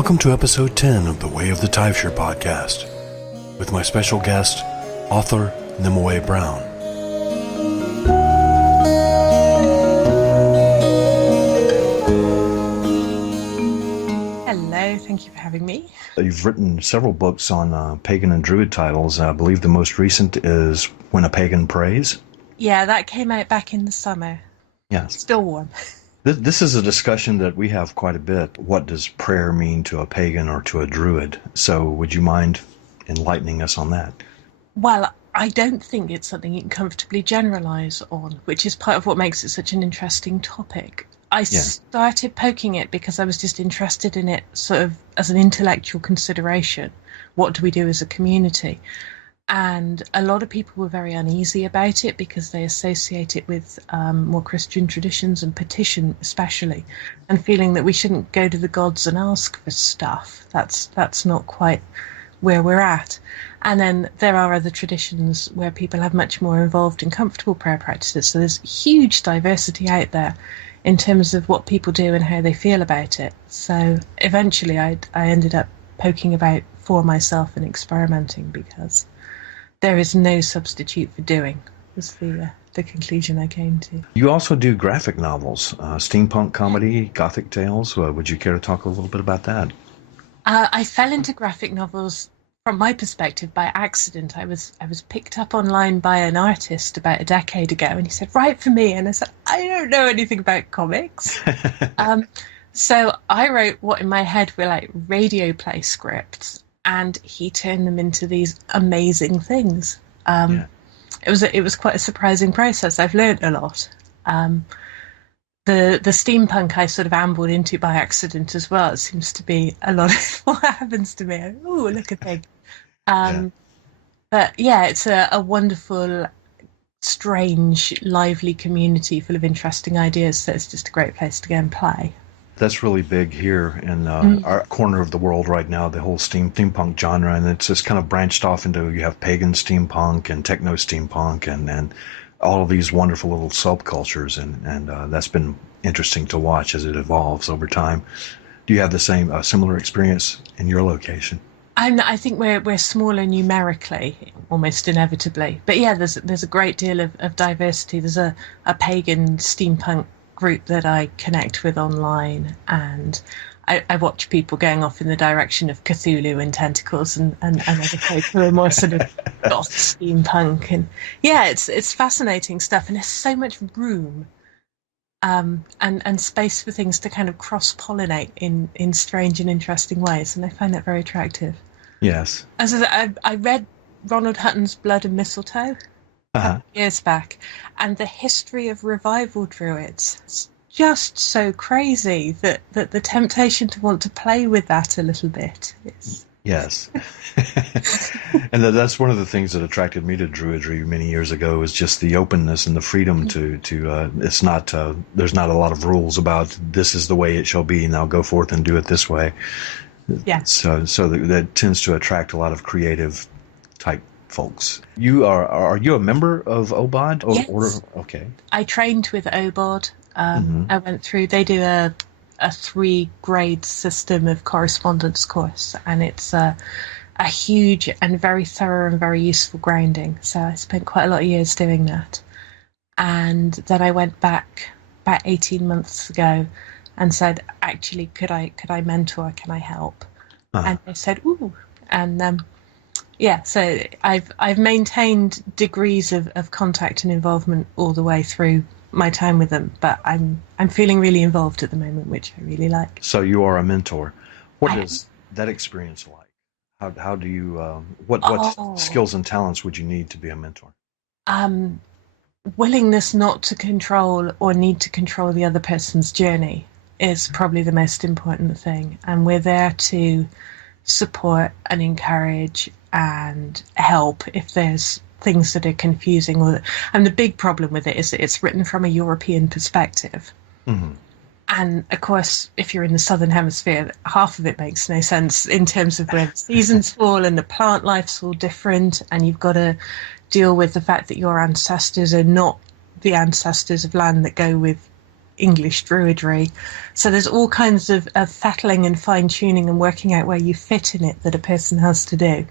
Welcome to episode 10 of the Way of the Taibhsear podcast, with my special guest, author Nimue Brown. Hello, thank you for having me. You've written several books on Pagan and Druid titles. I believe the most recent is When a Pagan Prays. Yeah, that came out back in the summer. Yes. Still warm. This is a discussion that we have quite a bit. What does prayer mean to a pagan or to a druid? So would you mind enlightening us on that? Well, I don't think it's something you can comfortably generalise on, which is part of what makes it such an interesting topic. I started poking it because I was just interested in it sort of as an intellectual consideration. What do we do as a community? And a lot of people were very uneasy about it because they associate it with more Christian traditions and petition especially, and feeling that we shouldn't go to the gods and ask for stuff. That's not quite where we're at. And then there are other traditions where people have much more involved and comfortable prayer practices. So there's huge diversity out there in terms of what people do and how they feel about it. So eventually I ended up poking about for myself and experimenting because there is no substitute for doing, was the conclusion I came to. You also do graphic novels, steampunk comedy, gothic tales. Would you care to talk a little bit about that? I fell into graphic novels, from my perspective, by accident. I was picked up online by an artist about a decade ago, and he said, "Write for me." And I said, "I don't know anything about comics." So I wrote what in my head were like radio play scripts, and he turned them into these amazing things. It was quite a surprising process. I've learned a lot. The steampunk I sort of ambled into by accident as well. It seems to be a lot of what happens to me. Oh, look at thing. But yeah, it's a wonderful, strange, lively community full of interesting ideas. So it's just a great place to go and play. That's really big here in our corner of the world right now, the whole steampunk genre, and it's just kind of branched off into, you have pagan steampunk and techno steampunk and all of these wonderful little subcultures, and that's been interesting to watch as it evolves over time. Do you have the same similar experience in your location? I think we're smaller numerically, almost inevitably, but yeah, there's a great deal of diversity. There's a pagan steampunk group that I connect with online, and I watch people going off in the direction of Cthulhu and tentacles and other folk who are more sort of goth steampunk, and yeah, it's fascinating stuff, and there's so much room and space for things to kind of cross-pollinate in strange and interesting ways, and I find that very attractive. Yes. As I read Ronald Hutton's Blood and Mistletoe years back, and the history of revival druids is just so crazy that the temptation to want to play with that a little bit is... Yes. And that's one of the things that attracted me to Druidry many years ago, is just the openness and the freedom to it's not there's not a lot of rules about this is the way it shall be, now go forth and do it this way. Yeah. So that tends to attract a lot lot of creative type folks. Are you a member of OBOD? Yes. Okay. I trained with OBOD. I went through, they do a 3-grade system of correspondence course, and it's a huge and very thorough and very useful grounding. So I spent quite a lot of years doing that. And then I went back about 18 months ago and said, actually, could I mentor? Can I help? And they said, ooh. And so I've maintained degrees of contact and involvement all the way through my time with them, but I'm feeling really involved at the moment, which I really like. So you are a mentor. What is that experience like? How do you what skills and talents would you need to be a mentor? Willingness not to control or need to control the other person's journey is probably the most important thing, and we're there to support and encourage and help if there's things that are confusing. And the big problem with it is that it's written from a European perspective. Mm-hmm. And of course, if you're in the Southern Hemisphere, half of it makes no sense in terms of where the seasons fall and the plant life's all different, and you've got to deal with the fact that your ancestors are not the ancestors of land that go with English Druidry. So there's all kinds of fettling and fine-tuning and working out where you fit in it that a person has to do.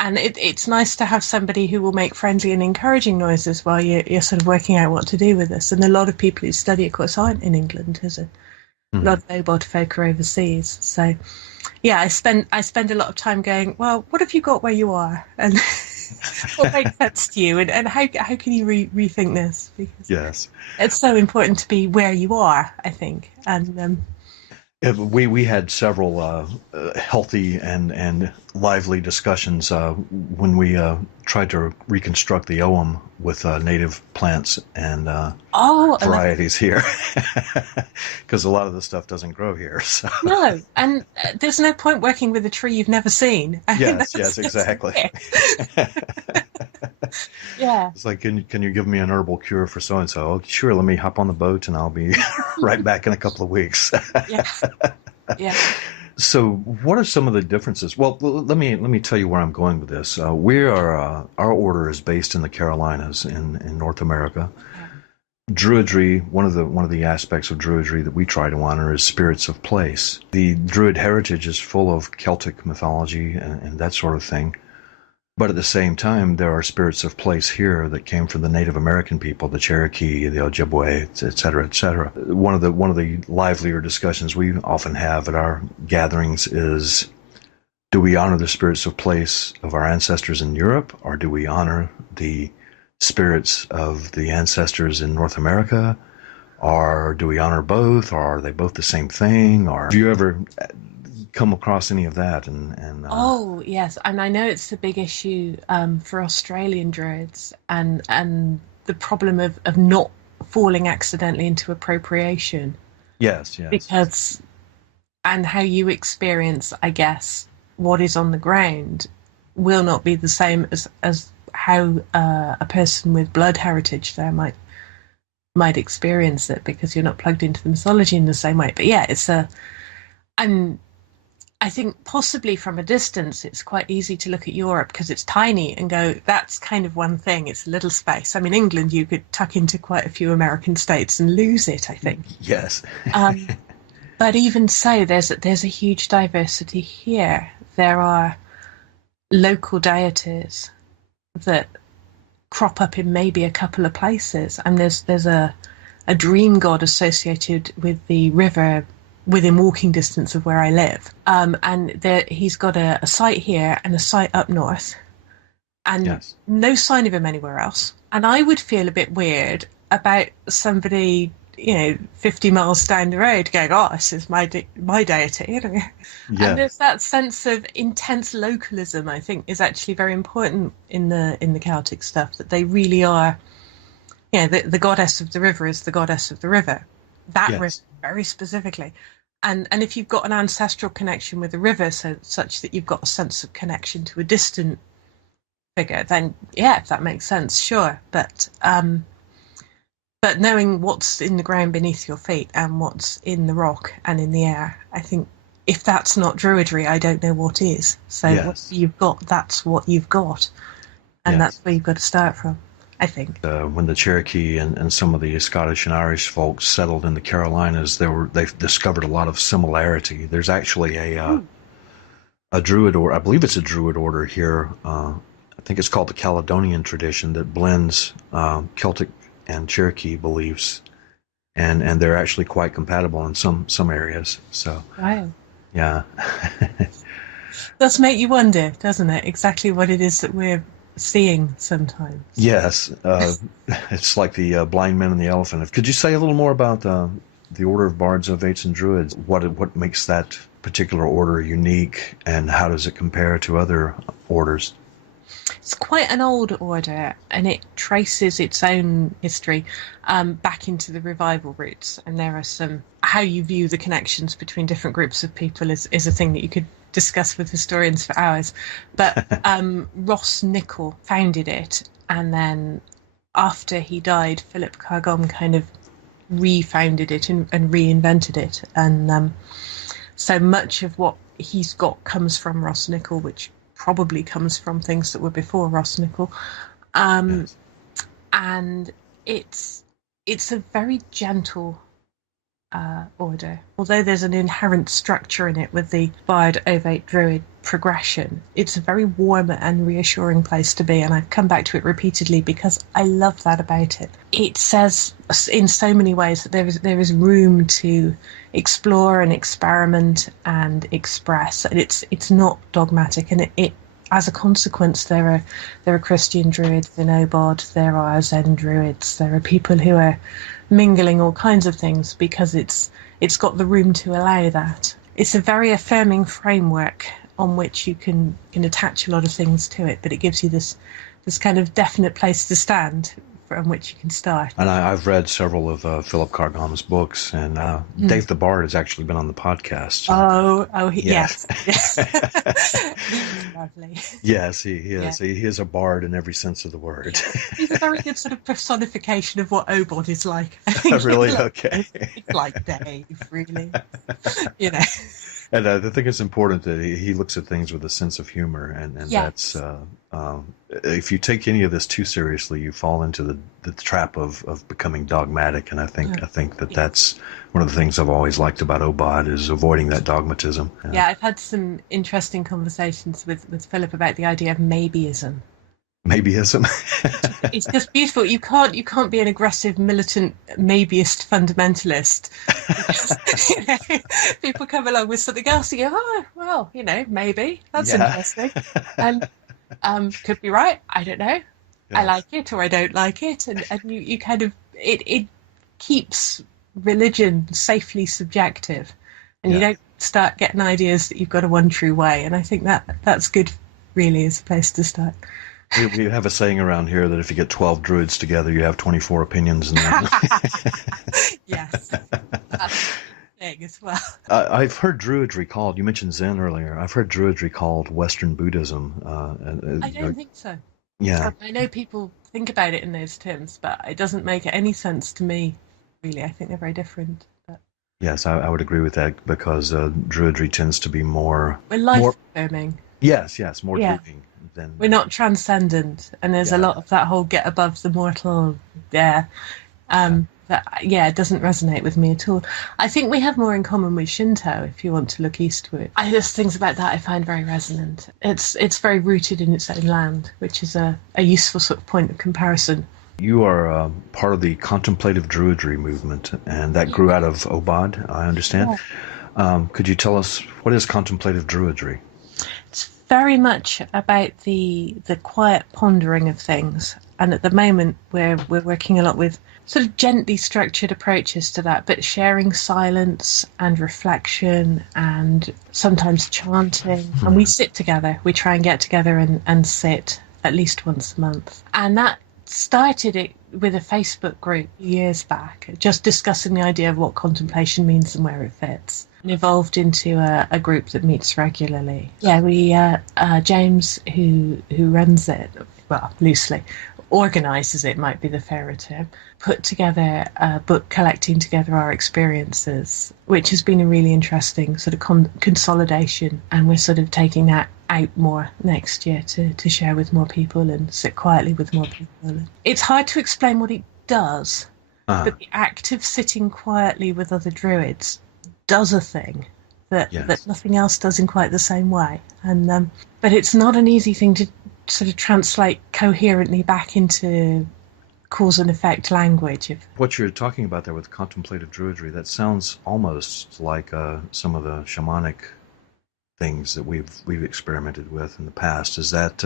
And it's nice to have somebody who will make friendly and encouraging noises while you're sort of working out what to do with this. And a lot of people who study, of course, aren't in England. There's a lot of OBOD folk are overseas. So, yeah, I spend a lot of time going, well, what have you got where you are? And what makes sense to you? And how can you rethink this? Because Yes. it's so important to be where you are, I think. And we had several healthy and lively discussions when we tried to reconstruct the OM with native plants and varieties here, because a lot of the stuff doesn't grow here. So. No, and there's no point working with a tree you've never seen. Yes, exactly. Yeah. It's like, can you give me an herbal cure for so and so? Sure, let me hop on the boat and I'll be right back in a couple of weeks. Yeah. Yeah. So, what are some of the differences? Well, let me tell you where I'm going with this. Our order is based in the Carolinas in North America. Druidry, one of the aspects of Druidry that we try to honor is spirits of place. The Druid heritage is full of Celtic mythology and that sort of thing. But at the same time, there are spirits of place here that came from the Native American people, the Cherokee, the Ojibwe, et cetera, et cetera. One of the livelier discussions we often have at our gatherings is, do we honor the spirits of place of our ancestors in Europe, or do we honor the spirits of the ancestors in North America, or do we honor both, or are they both the same thing? Or have you ever come across any of that? Oh yes, and I know it's a big issue for Australian Druids, and the problem of not falling accidentally into appropriation. Yes. Because, and how you experience, I guess, what is on the ground will not be the same as how a person with blood heritage there might experience it, because you're not plugged into the mythology in the same way. But yeah, and I think possibly from a distance, it's quite easy to look at Europe because it's tiny and go, that's kind of one thing. It's a little space. I mean, England, you could tuck into quite a few American states and lose it, I think. Yes. But even so, there's a huge diversity here. There are local deities that crop up in maybe a couple of places. And there's a dream god associated with the river within walking distance of where I live. And he's got a site here and a site up north, and no sign of him anywhere else. And I would feel a bit weird about somebody, 50 miles down the road going, oh, this is my deity. Yeah. And there's that sense of intense localism, I think, is actually very important in the Celtic stuff, that they really are, the goddess of the river is the goddess of the river. That river, very specifically. And if you've got an ancestral connection with the river, such that you've got a sense of connection to a distant figure, then if that makes sense, sure. But knowing what's in the ground beneath your feet and what's in the rock and in the air, I think if that's not Druidry, I don't know what is. So what you've got, that's what you've got, and that's where you've got to start from, I think. When the Cherokee and some of the Scottish and Irish folks settled in the Carolinas, they've discovered a lot of similarity. There's actually a Druid, or I believe it's a Druid order here. I think it's called the Caledonian tradition, that blends Celtic and Cherokee beliefs, and they're actually quite compatible in some areas. So, wow, yeah, does make you wonder, doesn't it? Exactly what it is that we're seeing sometimes. Yes, it's like the blind men and the elephant. Could you say a little more about the Order of Bards, Ovates, and Druids? What makes that particular order unique, and how does it compare to other orders? It's quite an old order, and it traces its own history back into the revival roots. And there are how you view the connections between different groups of people is a thing that you could discuss with historians for hours. But Ross Nichol founded it, and then after he died, Philip Cargon kind of refounded it and reinvented it. And so much of what he's got comes from Ross Nichol, which probably comes from things that were before Ross Nichol. And it's a very gentle order. Although there's an inherent structure in it with the OBOD Druid progression, it's a very warm and reassuring place to be, and I've come back to it repeatedly because I love that about it. It says in so many ways that there is room to explore and experiment and express, and it's not dogmatic, and it as a consequence, there are Christian druids in OBOD, there are Zen druids, there are people who are mingling all kinds of things because it's got the room to allow that. It's a very affirming framework on which you can attach a lot of things to it, but it gives you this kind of definite place to stand from which you can start. And I've read several of Philip Cargam's books, and Dave the Bard has actually been on the podcast. Yes. He was lovely. Yes, he is. Yeah. He is a bard in every sense of the word. He's a very good sort of personification of what OBOD is like. Really? Okay. It's like Dave, really. And I think it's important that he looks at things with a sense of humor, and yes. That's if you take any of this too seriously, you fall into the trap of becoming dogmatic. And I think that's one of the things I've always liked about OBOD is avoiding that dogmatism. Yeah, I've had some interesting conversations with Philip about the idea of maybeism. Maybeism. It's just beautiful. You can't be an aggressive, militant, maybeist fundamentalist. Because, people come along with something else and you go, oh, well, maybe. That's interesting. And could be right. I don't know. Yes. I like it or I don't like it. And you kind of, it keeps religion safely subjective. And you don't start getting ideas that you've got a one true way. And I think that's good, really, as a place to start. We have a saying around here that if you get 12 druids together, you have 24 opinions. Yes. That's thing as well. I've heard Druidry called, you mentioned Zen earlier, I've heard Druidry called Western Buddhism. I don't think so. Yeah. I know people think about it in those terms, but it doesn't make any sense to me, really. I think they're very different. But... Yes, I would agree with that because Druidry tends to be more... We're life-affirming. Yes, more doing. We're not transcendent, and there's a lot of that whole get above the mortal that it doesn't resonate with me at all. I think we have more in common with Shinto if you want to look eastward. There's things about that I find very resonant. It's very rooted in its own land, which is a useful sort of point of comparison. You are part of the contemplative druidry movement, and that grew out of OBOD, I understand. Yeah. Could you tell us, what is contemplative druidry? It's very much about the quiet pondering of things, and at the moment we're working a lot with sort of gently structured approaches to that, but sharing silence and reflection and sometimes chanting. And we sit together. We try and get together and sit at least once a month. And that started it with a Facebook group years back, just discussing the idea of what contemplation means and where it fits. And evolved into a group that meets regularly. Yeah, we James, who runs it, well, loosely, organises it, might be the fairer term, put together a book collecting together our experiences, which has been a really interesting sort of consolidation. And we're sort of taking that out more next year to share with more people and sit quietly with more people. It's hard to explain what it does, but the act of sitting quietly with other druids does a thing that nothing else does in quite the same way. And but it's not an easy thing to sort of translate coherently back into cause and effect language. What you're talking about there with contemplative druidry, that sounds almost like some of the shamanic things that we've experimented with in the past. Is that...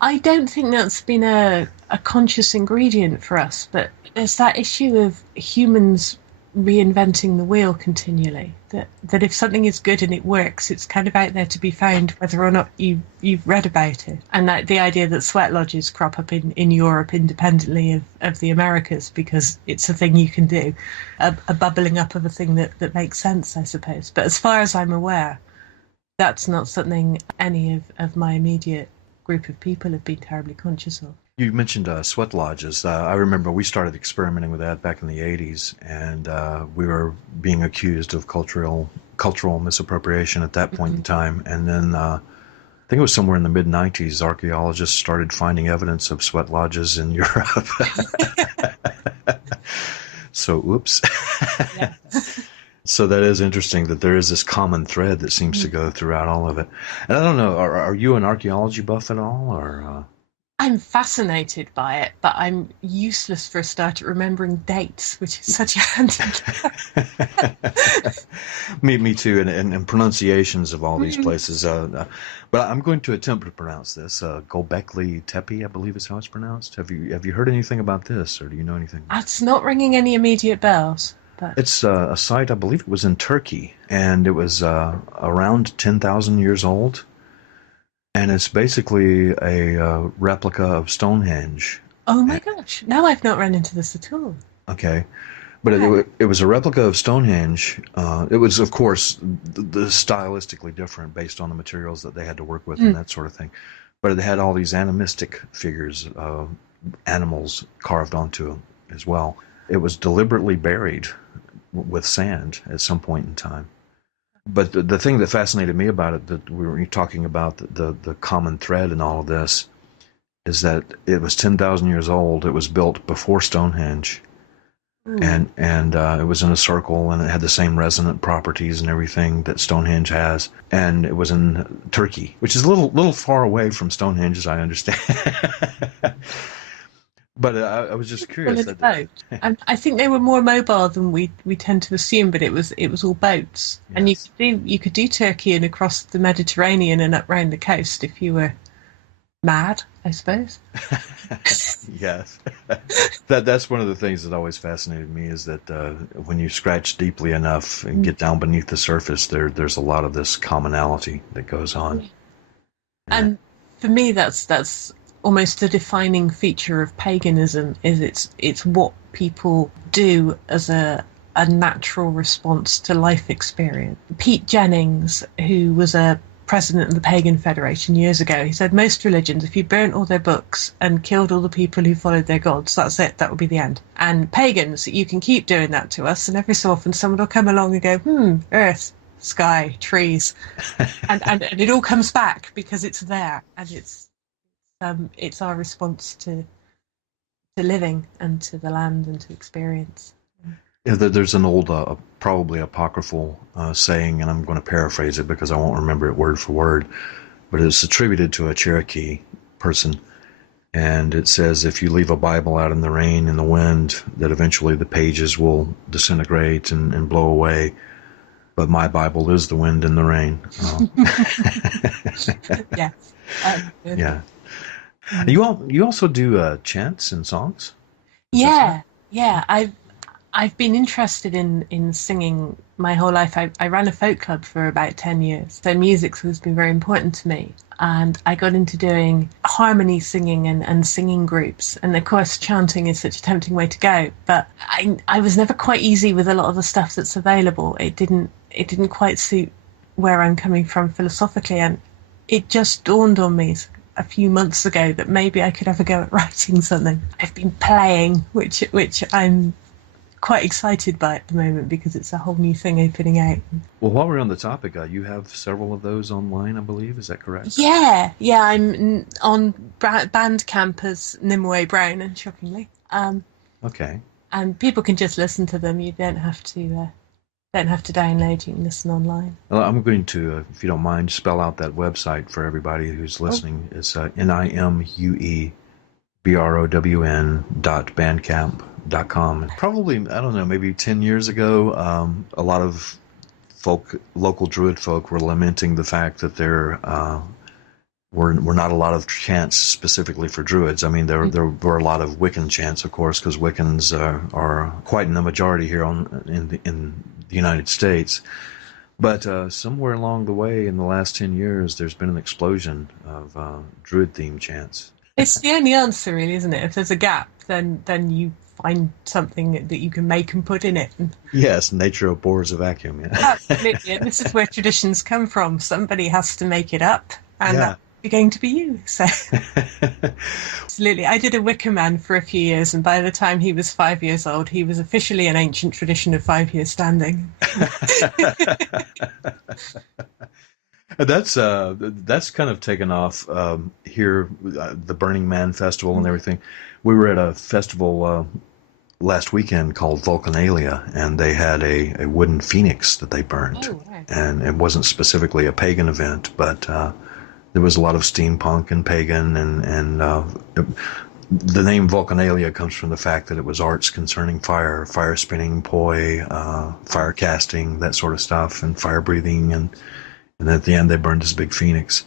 I don't think that's been a conscious ingredient for us, but there's that issue of humans reinventing the wheel continually, that if something is good and it works, it's kind of out there to be found whether or not you've read about it. And that the idea that sweat lodges crop up in Europe independently of the Americas because it's a thing you can do, a bubbling up of a thing that makes sense, I suppose. But as far as I'm aware, that's not something any of my immediate group of people have been terribly conscious of. You mentioned sweat lodges. I remember we started experimenting with that back in the 80s, and we were being accused of cultural misappropriation at that point in time. And then I think it was somewhere in the mid-90s, archaeologists started finding evidence of sweat lodges in Europe. So, oops. Yeah. So that is interesting that there is this common thread that seems to go throughout all of it. And I don't know, are you an archaeology buff at all, or? I'm fascinated by it, but I'm useless for a start at remembering dates, which is such a handicap. Me too, and pronunciations of all these places. But I'm going to attempt to pronounce this. Gobekli Tepe, I believe is how it's pronounced. Have you heard anything about this, or do you know anything? It's not ringing any immediate bells. But It's a site, I believe it was in Turkey, and it was around 10,000 years old. And it's basically a replica of Stonehenge. oh my gosh, no, I've not run into this at all. Okay. But it was a replica of Stonehenge. It was, of course, the stylistically different based on the materials that they had to work with and that sort of thing. But it had all these animistic figures, animals carved onto them as well. It was deliberately buried with sand at some point in time. But the thing that fascinated me about it, that we were talking about the common thread in all of this, is that it was 10,000 years old. It was built before Stonehenge. And it was in a circle, and it had the same resonant properties and everything that Stonehenge has. And it was in Turkey, which is a little far away from Stonehenge, as I understand. But I was just curious. I think they were more mobile than we tend to assume, but it was all boats, yes. And you could do Turkey and across the Mediterranean and up round the coast if you were mad, I suppose. Yes, that's one of the things that always fascinated me, is that when you scratch deeply enough and get down beneath the surface, there's a lot of this commonality that goes on. And for me, that's almost the defining feature of paganism. Is it's what people do as a natural response to life experience. Pete Jennings, who was a president of the Pagan Federation years ago, he said most religions, if you burnt all their books and killed all the people who followed their gods, that's it, that would be the end. And pagans, you can keep doing that to us, and every so often someone will come along and go, earth, sky, trees, and it all comes back because it's there, and it's our response to living and to the land and to experience. Yeah, there's an old, probably apocryphal saying, and I'm going to paraphrase it because I won't remember it word for word, but it's attributed to a Cherokee person. And it says, if you leave a Bible out in the rain and the wind, that eventually the pages will disintegrate and blow away. But my Bible is the wind and the rain. Yes. Yeah. You also do chants and songs? Yeah. I've been interested in singing my whole life. I ran a folk club for about 10 years, so music's always been very important to me. And I got into doing harmony singing and singing groups. And of course, chanting is such a tempting way to go. But I was never quite easy with a lot of the stuff that's available. It didn't quite suit where I'm coming from philosophically. And it just dawned on me a few months ago that maybe I could have a go at writing something. I've been playing, which I'm quite excited by at the moment because it's a whole new thing opening out. Well, while we're on the topic, you have several of those online, I believe. Is that correct? Yeah. I'm on Bandcamp as Nimue Brown, shockingly. Okay. And people can just listen to them. You don't have to download. You can listen online. Well, I'm going to, if you don't mind, spell out that website for everybody who's listening. It's nimueBrown.bandcamp.com. Probably, I don't know, maybe 10 years ago, a lot of local Druid folk were lamenting the fact that there were not a lot of chants specifically for Druids. I mean, there were a lot of Wiccan chants, of course, because Wiccans are quite in the majority here in the United States. But somewhere along the way in the last 10 years, there's been an explosion of Druid-themed chants. It's the only answer, really, isn't it? If there's a gap, then you find something that you can make and put in it. Yes, nature abhors a vacuum. Yeah. Absolutely. And this is where traditions come from. Somebody has to make it up, and that's going to be you. So, absolutely. I did a Wicker Man for a few years, and by the time he was 5 years old, he was officially an ancient tradition of 5 years standing. That's kind of taken off here, the Burning Man festival and everything. We were at a festival last weekend called Vulcanalia, and they had a wooden phoenix that they burned. Oh, right. And it wasn't specifically a pagan event, but there was a lot of steampunk and pagan, and the name Vulcanalia comes from the fact that it was arts concerning fire spinning, poi, fire casting, that sort of stuff, and fire breathing, and at the end they burned this big phoenix.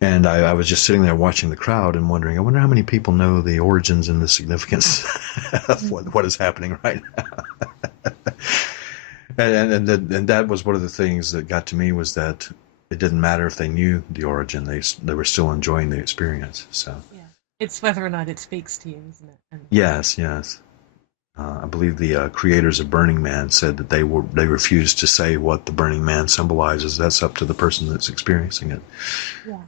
And I was just sitting there watching the crowd and wondering, I wonder how many people know the origins and the significance of what is happening right now. and that was one of the things that got to me, was that it didn't matter if they knew the origin; they were still enjoying the experience. So Yeah, it's whether or not it speaks to you, isn't it? And yes. I believe the creators of Burning Man said that they refused to say what the Burning Man symbolizes. That's up to the person that's experiencing it. yeah.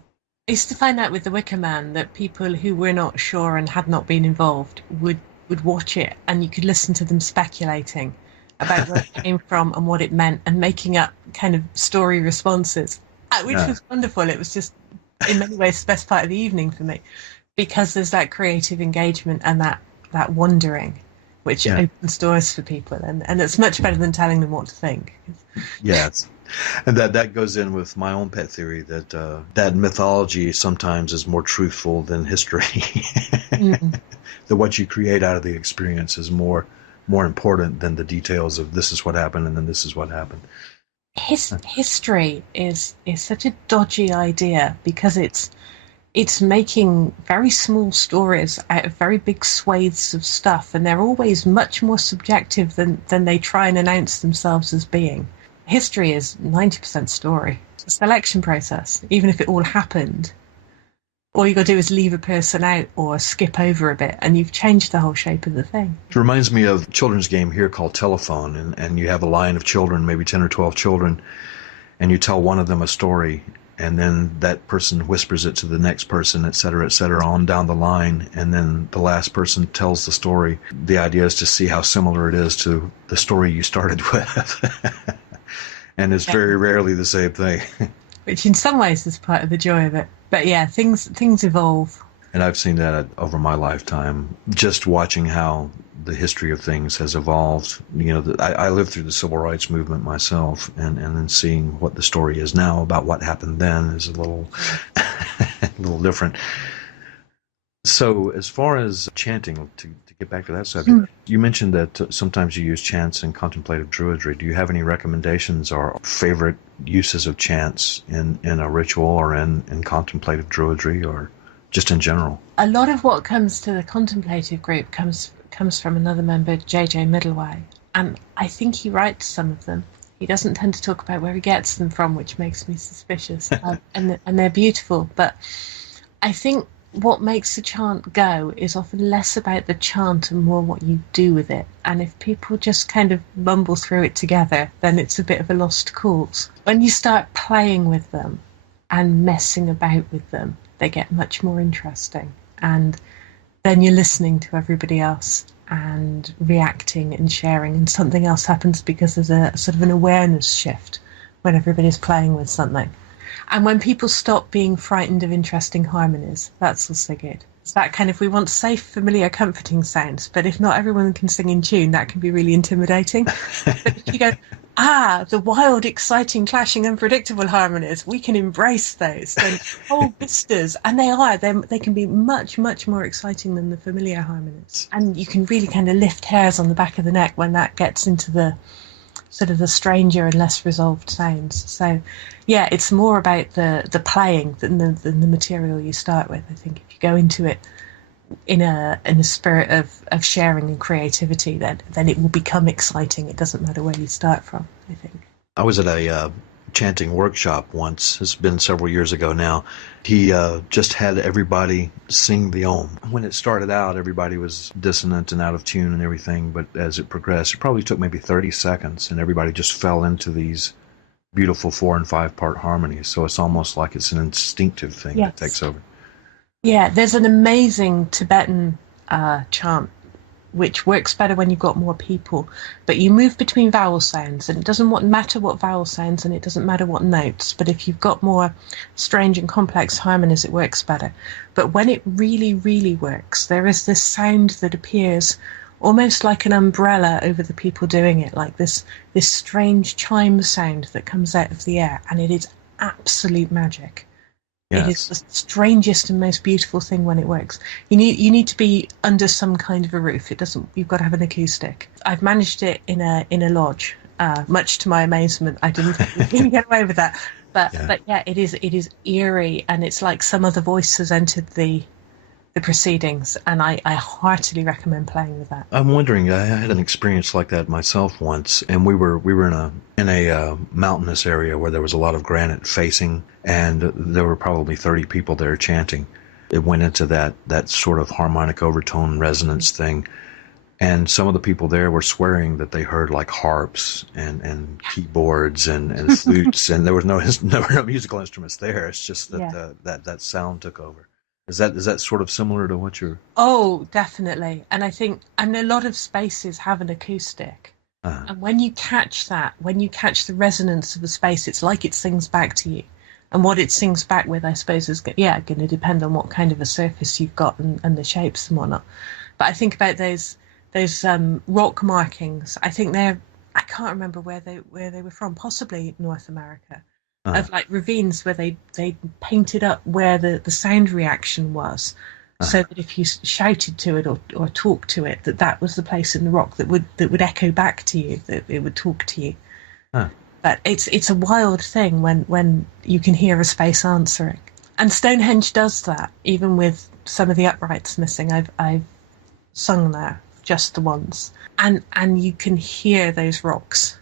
I used to find out with the Wicker Man that people who were not sure and had not been involved would watch it, and you could listen to them speculating about where it came from and what it meant, and making up kind of story responses, which was wonderful. It was just, in many ways, the best part of the evening for me, because there's that creative engagement and that wondering, which opens doors for people, and it's much better than telling them what to think. Yes. And that goes in with my own pet theory that mythology sometimes is more truthful than history. That what you create out of the experience is more important than the details of this is what happened and then this is what happened. History is such a dodgy idea, because it's making very small stories out of very big swathes of stuff, and they're always much more subjective than they try and announce themselves as being. History is 90% story. It's a selection process. Even if it all happened, all you got to do is leave a person out or skip over a bit, and you've changed the whole shape of the thing. It reminds me of a children's game here called Telephone, and you have a line of children, maybe 10 or 12 children, and you tell one of them a story, and then that person whispers it to the next person, et cetera, on down the line, and then the last person tells the story. The idea is to see how similar it is to the story you started with. And it's very rarely the same thing. Which in some ways is part of the joy of it. But yeah, things evolve. And I've seen that over my lifetime, just watching how the history of things has evolved. I lived through the civil rights movement myself, and then seeing what the story is now about what happened then is a little different. So as far as chanting, to get back to that subject, you mentioned that sometimes you use chants in contemplative druidry. Do you have any recommendations or favorite uses of chants in a ritual or in contemplative druidry, or just in general? A lot of what comes to the contemplative group comes from another member, JJ Middleway, and I think he writes some of them. He doesn't tend to talk about where he gets them from, which makes me suspicious. And they're beautiful, but I think what makes the chant go is often less about the chant and more what you do with it. And if people just kind of mumble through it together, then it's a bit of a lost cause. When you start playing with them and messing about with them, they get much more interesting. And then you're listening to everybody else and reacting and sharing, and something else happens because there's a sort of an awareness shift when everybody's playing with something. And when people stop being frightened of interesting harmonies, that's also good. It's that kind of, we want safe, familiar, comforting sounds, but if not everyone can sing in tune, that can be really intimidating. But if you go, the wild, exciting, clashing, unpredictable harmonies, we can embrace those. Then whole vistas, and they can be much, much more exciting than the familiar harmonies. And you can really kind of lift hairs on the back of the neck when that gets into the sort of the stranger and less resolved sounds. So, yeah, it's more about the playing than the material you start with. I think if you go into it in a spirit of sharing and creativity, then it will become exciting. It doesn't matter where you start from, I think. I was at a chanting workshop once. It's been several years ago now. He just had everybody sing the Om. When it started out, everybody was dissonant and out of tune and everything, but as it progressed, it probably took maybe 30 seconds, and everybody just fell into these beautiful 4 and 5 part harmonies. So it's almost like it's an instinctive thing that takes over. Yeah, there's an amazing Tibetan chant which works better when you've got more people, but you move between vowel sounds, and it doesn't matter what vowel sounds, and it doesn't matter what notes, but if you've got more strange and complex harmonies, it works better. But when it really, really works, there is this sound that appears almost like an umbrella over the people doing it, like this strange chime sound that comes out of the air, and it is absolute magic. It is the strangest and most beautiful thing when it works. You need to be under some kind of a roof. It doesn't. You've got to have an acoustic. I've managed it in a lodge. Much to my amazement, I didn't get away with that. But yeah, it is eerie, and it's like some other voice has entered the proceedings, and I heartily recommend playing with that. I'm wondering, I had an experience like that myself once, and we were in a mountainous area where there was a lot of granite facing, and there were probably 30 people there chanting. It went into that sort of harmonic overtone resonance thing, and some of the people there were swearing that they heard like harps and keyboards and flutes, and there were no musical instruments there. It's just that that sound took over. Is that sort of similar to what you're... Oh, definitely. And I think, a lot of spaces have an acoustic. And when you catch the resonance of the space, it's like it sings back to you. And what it sings back with, I suppose, is going to depend on what kind of a surface you've got and the shapes and whatnot. But I think about those rock markings. I think I can't remember where they were from, possibly North America. Of like ravines where they painted up where the sound reaction was, so that if you shouted to it or talked to it, that was the place in the rock that would echo back to you, that it would talk to you. But it's a wild thing when you can hear a space answering. And Stonehenge does that, even with some of the uprights missing. I've sung there, just the ones, and you can hear those rocks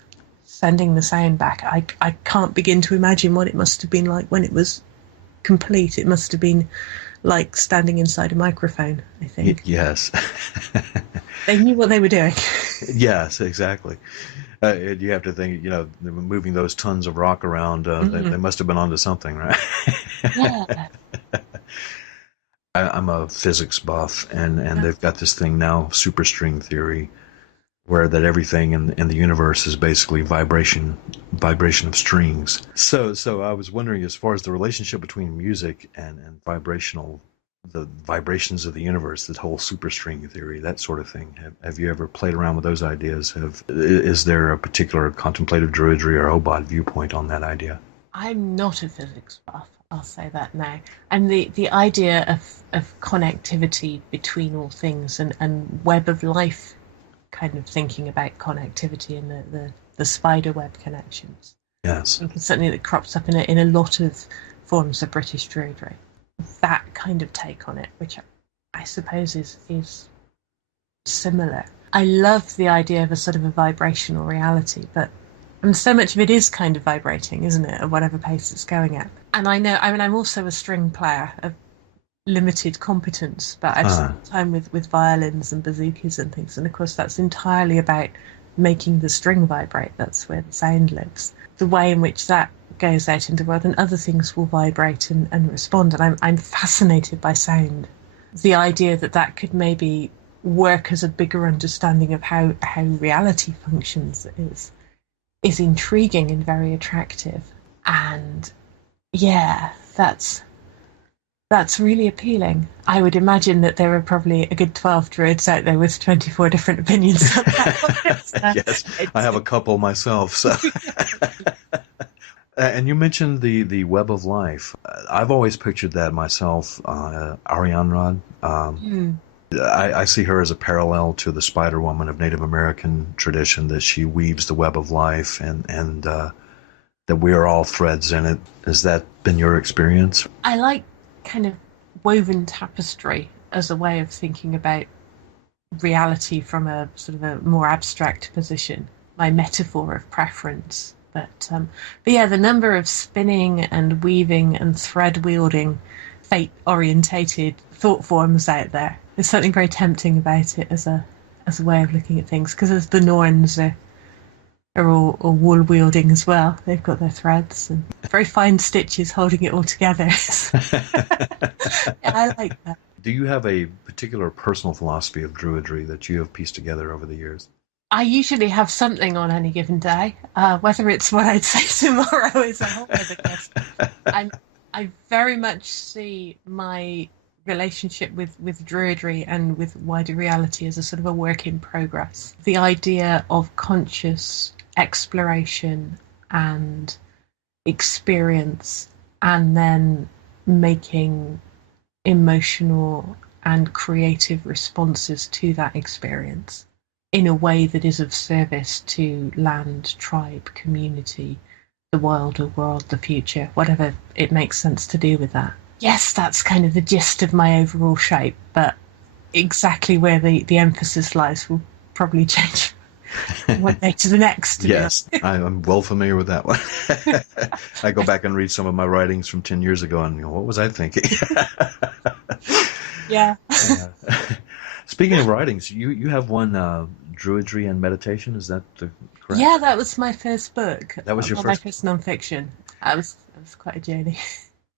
sending the sound back. I can't begin to imagine what it must have been like when it was complete. It must have been like standing inside a microphone, I think. Yes. They knew what they were doing. Yes, exactly. You have to think, they were moving those tons of rock around. They must have been onto something, right? Yeah. I'm a physics buff, and they've got this thing now, superstring theory, where that everything in the universe is basically vibration of strings. So I was wondering, as far as the relationship between music and the vibrations of the universe, that whole superstring theory, that sort of thing. Have you ever played around with those ideas? Is there a particular contemplative druidry or OBOD viewpoint on that idea? I'm not a physics buff, I'll say that now. And the idea of connectivity between all things and web of life, kind of thinking about connectivity and the spider web connections. Yes. I think it's something that crops up in a lot of forms of British Druidry. That kind of take on it, which I suppose is similar. I love the idea of a sort of a vibrational reality, but so much of it is kind of vibrating, isn't it, at whatever pace it's going at. And I'm also a string player of limited competence, but I've spent time with violins and bazookas and things, and of course that's entirely about making the string vibrate. That's where the sound lives. The way in which that goes out into the world, and other things will vibrate and respond, and I'm fascinated by sound. The idea that could maybe work as a bigger understanding of how reality functions is intriguing and very attractive. And yeah, that's really appealing. I would imagine that there are probably a good 12 druids out there with 24 different opinions on that. Yes, I have a couple myself. So. And you mentioned the web of life. I've always pictured that myself, Ariane Rod. I see her as a parallel to the Spider Woman of Native American tradition, that she weaves the web of life and that we are all threads in it. Has that been your experience? I like kind of woven tapestry as a way of thinking about reality from a sort of a more abstract position, my metaphor of preference. But yeah, the number of spinning and weaving and thread wielding, fate orientated thought forms out there, there's something very tempting about it as a way of looking at things, because as the Norns are all wool wielding as well. They've got their threads and very fine stitches holding it all together. Yeah, I like that. Do you have a particular personal philosophy of Druidry that you have pieced together over the years? I usually have something on any given day. Whether it's what I'd say tomorrow is a whole other question. I very much see my relationship with Druidry and with wider reality as a sort of a work in progress. The idea of conscious exploration and experience, and then making emotional and creative responses to that experience in a way that is of service to land, tribe, community, the wilder world, the future, whatever it makes sense to do with that. Yes, that's kind of the gist of my overall shape, but exactly where the emphasis lies will probably change one day to the next. Yes, I'm well familiar with that one. I go back and read some of my writings from 10 years ago and what was I thinking? Yeah. Speaking of writings, you have one, Druidry and Meditation, is that correct? Yeah, that was my first book. That was your my first nonfiction. It was quite a journey.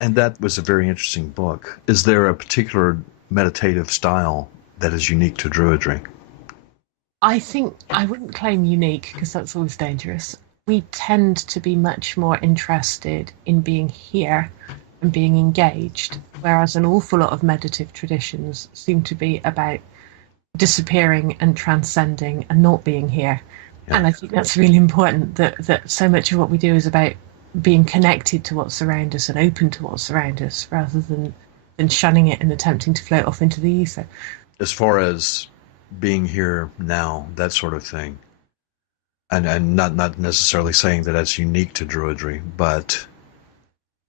And that was a very interesting book. Is there a particular meditative style that is unique to Druidry? I think I wouldn't claim unique because that's always dangerous. We tend to be much more interested in being here and being engaged, whereas an awful lot of meditative traditions seem to be about disappearing and transcending and not being here. Yeah. And I think that's really important, that so much of what we do is about being connected to what's around us and open to what's around us rather than shunning it and attempting to float off into the ether. As far as being here now, that sort of thing, and not necessarily saying that that's unique to Druidry, but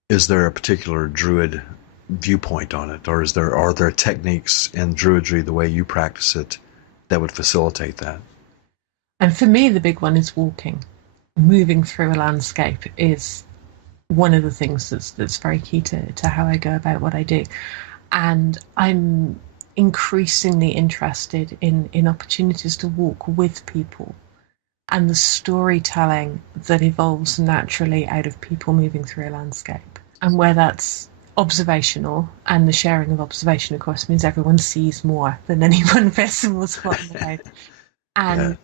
is there a particular Druid viewpoint on it, or are there techniques in Druidry, the way you practice it, that would facilitate that? And for me, the big one is walking. Moving through a landscape is one of the things that's very key to how I go about what I do. And I'm increasingly interested in opportunities to walk with people and the storytelling that evolves naturally out of people moving through a landscape. And where that's observational, and the sharing of observation, of course, means everyone sees more than any one person will spot in the road. And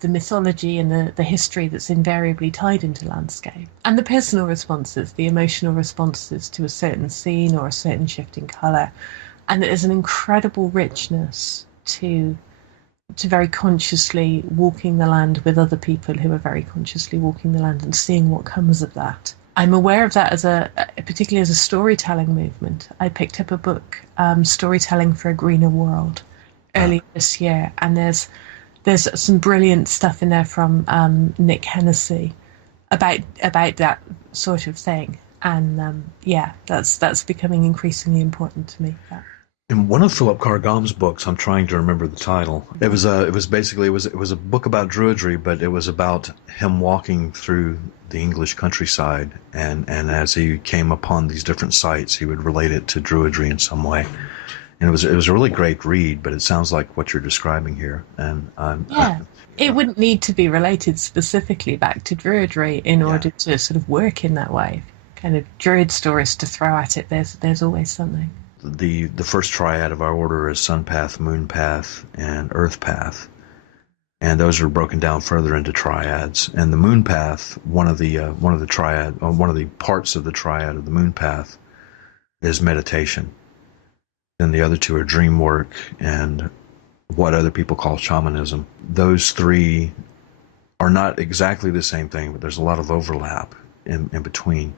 the mythology and the history that's invariably tied into landscape, and the personal responses, the emotional responses to a certain scene or a certain shift in colour. And there's an incredible richness to very consciously walking the land with other people who are very consciously walking the land and seeing what comes of that. I'm aware of that particularly as a storytelling movement. I picked up a book, Storytelling for a Greener World, earlier this year, and there's some brilliant stuff in there from Nick Hennessy about that sort of thing. And that's becoming increasingly important to me. In one of Philip Carr-Gomm's books, I'm trying to remember the title. It was a book about Druidry, but it was about him walking through the English countryside, and as he came upon these different sites, he would relate it to Druidry in some way. And it was a really great read, but it sounds like what you're describing here. And it wouldn't need to be related specifically back to Druidry in order to sort of work in that way. Kind of Druid stories to throw at it. There's always something. The first triad of our order is Sun Path, Moon Path, and Earth Path, and those are broken down further into triads. And the Moon Path, one of the parts of the triad of the Moon Path is meditation. Then the other two are dream work and what other people call shamanism. Those three are not exactly the same thing, but there's a lot of overlap in between.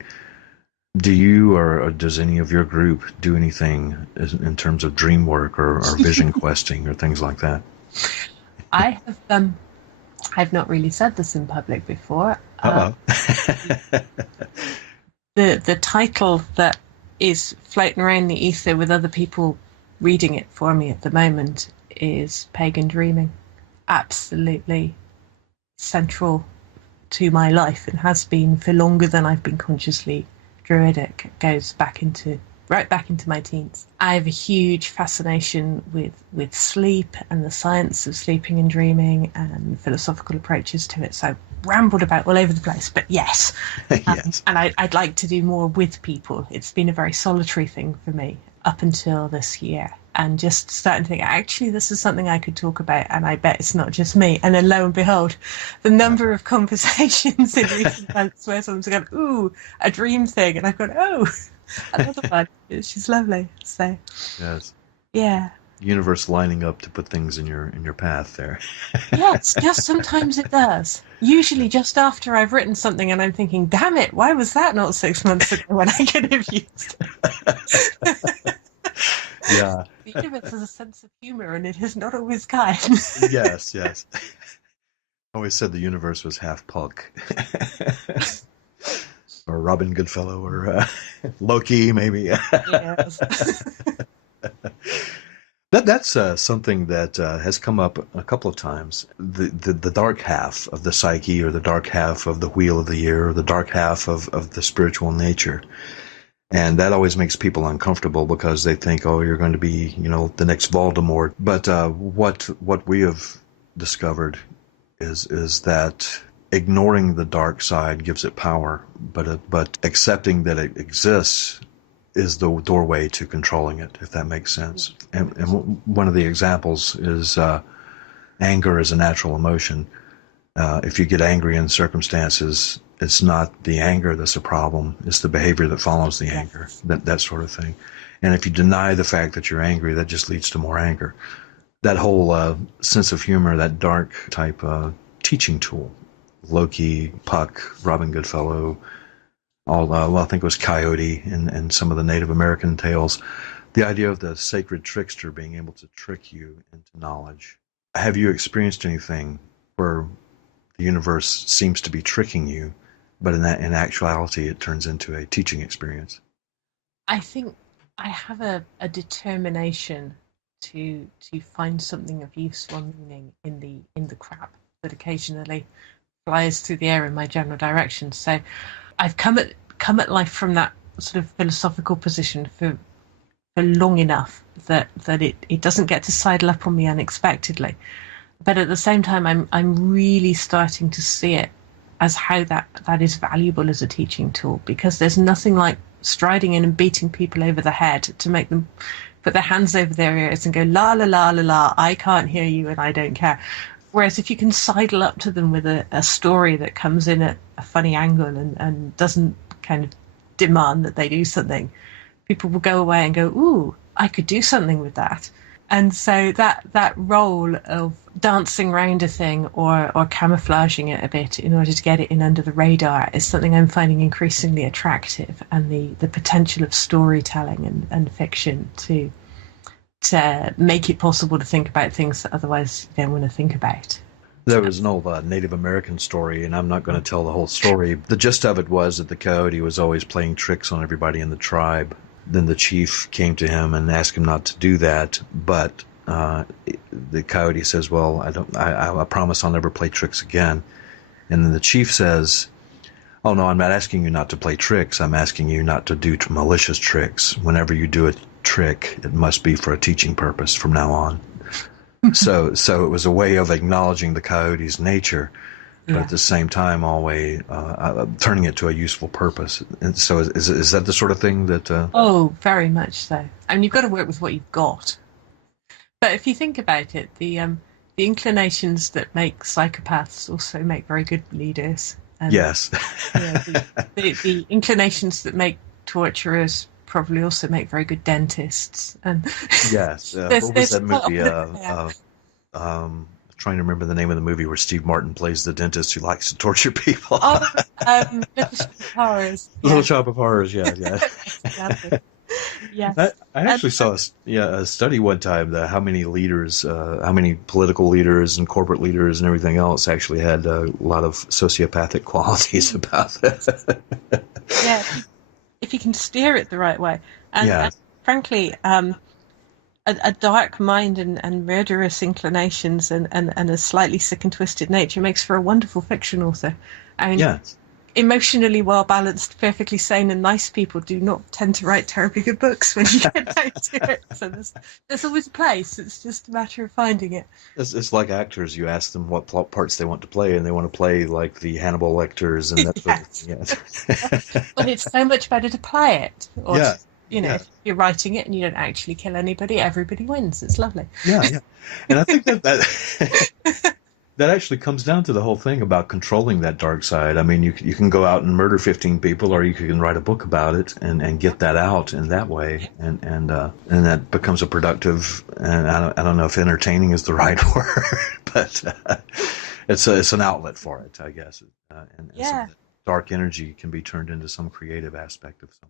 Do you or does any of your group do anything in terms of dream work or vision questing or things like that? I have I've not really said this in public before. The title that is floating around the ether with other people reading it for me at the moment is Pagan Dreaming. Absolutely central to my life and has been for longer than I've been consciously Druidic. It goes right back into my teens. I have a huge fascination with sleep and the science of sleeping and dreaming and philosophical approaches to it. So I rambled about all over the place, but yes. Yes. And I'd like to do more with people. It's been a very solitary thing for me up until this year. And just starting to think, actually, this is something I could talk about, and I bet it's not just me. And then lo and behold, the number of conversations in recent months where someone's gone, ooh, a dream thing. And I've gone, oh, Another one. She's lovely. So Yes. yeah. Universe lining up to put things in your path there. Yes, just sometimes it does. Usually just after I've written something and I'm thinking, damn it, why was that not 6 months ago when I could have used it? Yeah. The universe has a sense of humor and it is not always kind. Yes, yes. I always said the universe was half punk. Or Robin Goodfellow, or Loki, maybe. Yes. That's something that has come up a couple of times. The dark half of the psyche, or the dark half of the wheel of the year, or the dark half of the spiritual nature. And that always makes people uncomfortable because they think, oh, you're going to be, the next Voldemort. But what we have discovered is that ignoring the dark side gives it power, but accepting that it exists is the doorway to controlling it, if that makes sense. And one of the examples is anger is a natural emotion. If you get angry in circumstances, it's not the anger that's a problem, it's the behavior that follows the anger, that sort of thing. And if you deny the fact that you're angry, that just leads to more anger. That whole sense of humor, that dark type teaching tool, Loki, Puck, Robin Goodfellow, I think it was Coyote and some of the Native American tales. The idea of the sacred trickster being able to trick you into knowledge. Have you experienced anything where the universe seems to be tricking you, but in actuality it turns into a teaching experience? I think I have a determination to find something of useful meaning in the crap that occasionally flies through the air in my general direction. So I've come at life from that sort of philosophical position for long enough that it doesn't get to sidle up on me unexpectedly. But at the same time, I'm really starting to see it as how that is valuable as a teaching tool, because there's nothing like striding in and beating people over the head to make them put their hands over their ears and go, la la la la la, I can't hear you and I don't care. Whereas if you can sidle up to them with a story that comes in at a funny angle and doesn't kind of demand that they do something, people will go away and go, ooh, I could do something with that. And so that role of dancing around a thing or camouflaging it a bit in order to get it in under the radar is something I'm finding increasingly attractive, and the potential of storytelling and fiction to make it possible to think about things that otherwise you don't want to think about. There was an old Native American story, and I'm not going to tell the whole story. The gist of it was that the coyote was always playing tricks on everybody in the tribe. Then the chief came to him and asked him not to do that, but the coyote says, well, I promise I'll never play tricks again. And then the chief says, oh, no, I'm not asking you not to play tricks. I'm asking you not to do malicious tricks. Whenever you do a trick, it must be for a teaching purpose from now on. So it was a way of acknowledging the coyote's nature, but at the same time, always turning it to a useful purpose. And so is that the sort of thing that... Oh, very much so. I mean, you've got to work with what you've got. But if you think about it, the inclinations that make psychopaths also make very good leaders. And, yes. The inclinations that make torturers probably also make very good dentists. And yes. What was that movie? Trying to remember the name of the movie where Steve Martin plays the dentist who likes to torture people. Little Shop of Horrors. Little Shop of Horrors, yeah. Exactly. Yes. I actually saw a study one time that how many political leaders and corporate leaders and everything else actually had a lot of sociopathic qualities about them. Yeah, if you can steer it the right way. And frankly, a dark mind and murderous inclinations and a slightly sick and twisted nature makes for a wonderful fiction author. I mean, emotionally well-balanced, perfectly sane and nice people do not tend to write terribly good books when you get down to it. So there's always a place. It's just a matter of finding it. It's like actors. You ask them what parts they want to play, and they want to play like the Hannibal Lecters and that sort of thing. But it's so much better to play it. Or if you're writing it and you don't actually kill anybody, everybody wins. It's lovely. Yeah. And I think that that actually comes down to the whole thing about controlling that dark side. I mean, you can go out and murder 15 people, or you can write a book about it and get that out in that way, and that becomes a productive. And I don't know if entertaining is the right word, but it's an outlet for it, I guess. And some of that dark energy can be turned into some creative aspect of something.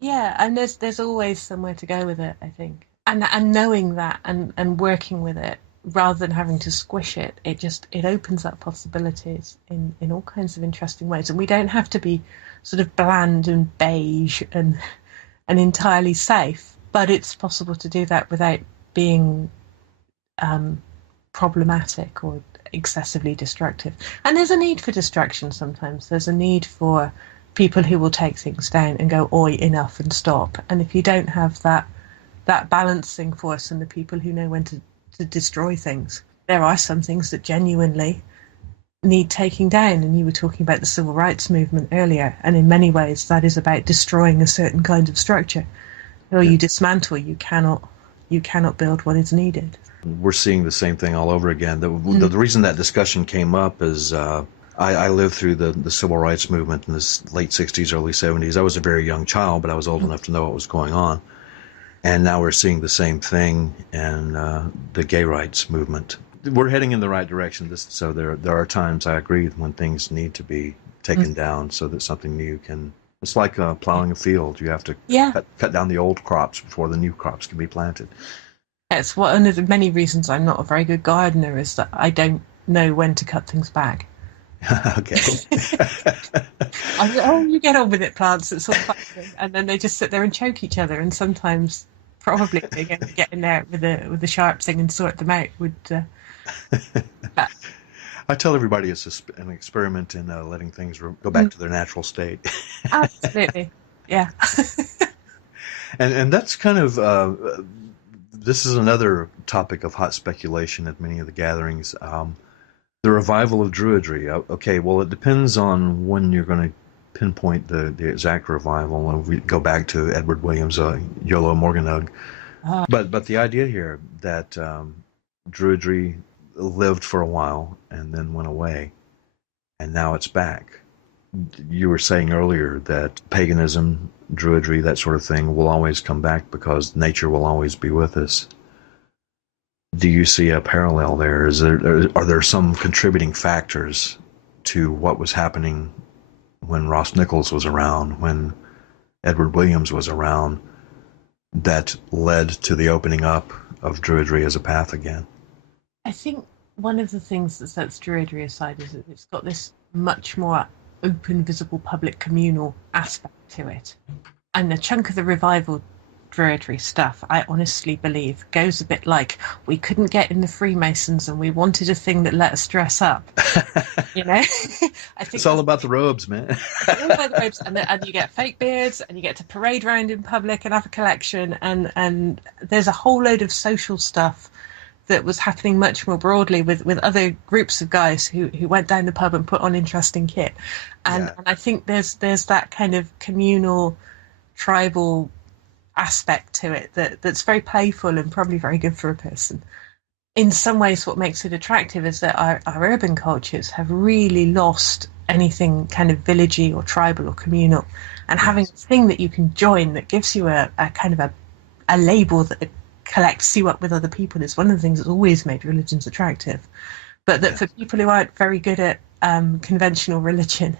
Yeah, and there's always somewhere to go with it, I think. And knowing that and working with it rather than having to squish it, it opens up possibilities in all kinds of interesting ways. And we don't have to be sort of bland and beige and entirely safe, but it's possible to do that without being problematic or excessively destructive. And there's a need for distraction sometimes. There's a need for people who will take things down and go, oi, enough, and stop. And if you don't have that balancing force and the people who know when to destroy things, there are some things that genuinely need taking down. And you were talking about the civil rights movement earlier, and in many ways that is about destroying a certain kind of structure. Or you dismantle, you cannot build what is needed. We're seeing the same thing all over again. The reason that discussion came up is I lived through the civil rights movement in the late 60s, early 70s. I was a very young child, but I was old enough to know what was going on. And now we're seeing the same thing in the gay rights movement. We're heading in the right direction. So there are times, I agree, when things need to be taken down so that something new can... It's like plowing a field. You have to cut down the old crops before the new crops can be planted. It's one of the many reasons I'm not a very good gardener, is that I don't know when to cut things back. Okay. You get on with it, plants. It's all fine. And then they just sit there and choke each other. And sometimes, probably, they get in there with a sharp thing and sort them out. I tell everybody it's an experiment in letting things go back to their natural state. Absolutely, yeah. and that's kind of this is another topic of hot speculation at many of the gatherings. The revival of Druidry. Okay, well, it depends on when you're going to pinpoint the exact revival. And we go back to Edward Williams' Yolo Morganug. But the idea here that Druidry lived for a while and then went away, and now it's back. You were saying earlier that paganism, Druidry, that sort of thing will always come back because nature will always be with us. Do you see a parallel there? Are there some contributing factors to what was happening when Ross Nichols was around, when Edward Williams was around, that led to the opening up of Druidry as a path again? I think one of the things that sets Druidry aside is that it's got this much more open, visible, public, communal aspect to it. And a chunk of the revival Druidry stuff, I honestly believe, goes a bit like, we couldn't get in the Freemasons and we wanted a thing that let us dress up. You know? I think it's all about the robes, man. It's all about the robes, and you get fake beards, and you get to parade around in public and have a collection, and there's a whole load of social stuff that was happening much more broadly with other groups of guys who went down the pub and put on interesting kit. And I think there's that kind of communal, tribal aspect to it that's very playful and probably very good for a person. In some ways, what makes it attractive is that our urban cultures have really lost anything kind of villagey or tribal or communal, and having a thing that you can join that gives you a kind of a label that collects you up with other people is one of the things that's always made religions attractive. But that for people who aren't very good at conventional religion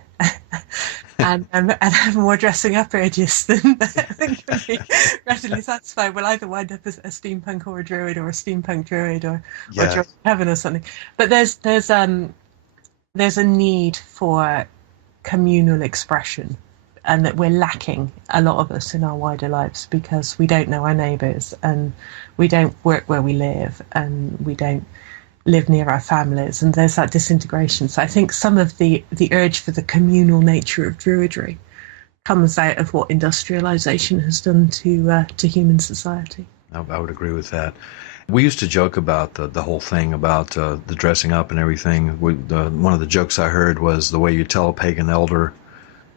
and have more dressing up urges than can be readily satisfied, will either wind up as a steampunk or a druid or a steampunk druid or druid of heaven or something. But there's a need for communal expression, and that we're lacking, a lot of us, in our wider lives, because we don't know our neighbours, and we don't work where we live, and we don't live near our families, and there's that disintegration. So I think some of the urge for the communal nature of Druidry comes out of what industrialization has done to human society. I would agree with that. We used to joke about the whole thing about the dressing up and everything. One of the jokes I heard was the way you tell a pagan elder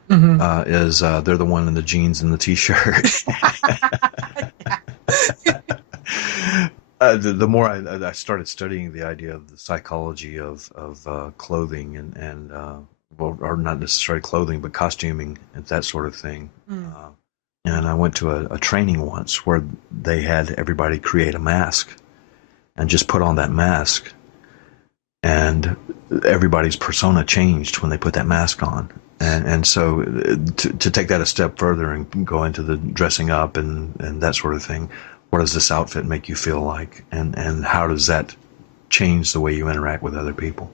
is they're the one in the jeans and the t-shirt. The more I started studying the idea of the psychology of clothing and well, or not necessarily clothing, but costuming and that sort of thing. Mm. And I went to a training once where they had everybody create a mask and just put on that mask, and everybody's persona changed when they put that mask on. And so to take that a step further and go into the dressing up and that sort of thing, what does this outfit make you feel like? And how does that change the way you interact with other people?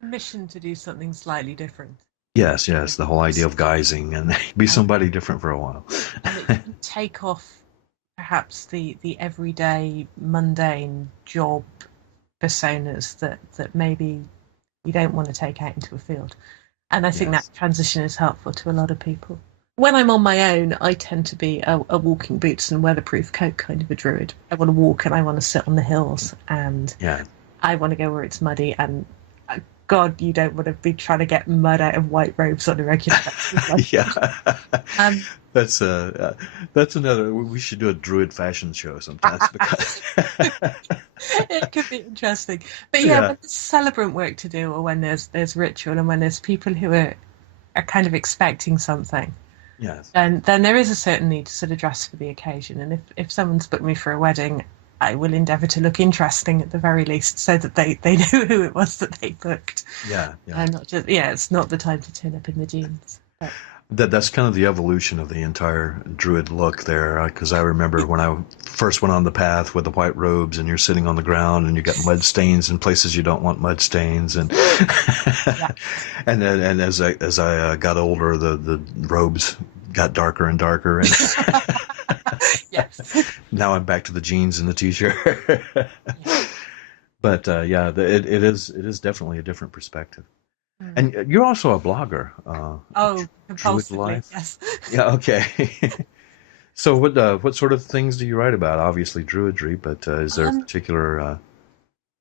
Mission to do something slightly different. Yes, the whole idea of guising and be somebody different for a while. And take off perhaps the everyday mundane job personas that maybe you don't want to take out into a field. And I think that transition is helpful to a lot of people. When I'm on my own, I tend to be a walking boots and weatherproof coat kind of a druid. I want to walk and I want to sit on the hills, and I want to go where it's muddy, and God, you don't want to be trying to get mud out of white robes on a regular basis. That's another. We should do a druid fashion show sometimes because it could be interesting. But when there's celebrant work to do, or when there's ritual, and when there's people who are kind of expecting something, then there is a certain need to sort of dress for the occasion. And if someone's booked me for a wedding, I will endeavour to look interesting at the very least, so that they know who it was that they booked. And not just it's not the time to turn up in the jeans. But. That's kind of the evolution of the entire druid look there, because I remember when I first went on the path with the white robes, and you're sitting on the ground, and you got mud stains in places you don't want mud stains, and and then as I got older, the robes got darker and darker, and yes. Now I'm back to the jeans and the t-shirt. But it is definitely a different perspective. And you're also a blogger. Compulsively, yes. Yeah, okay. So what sort of things do you write about? Obviously Druidry, but is there a particular...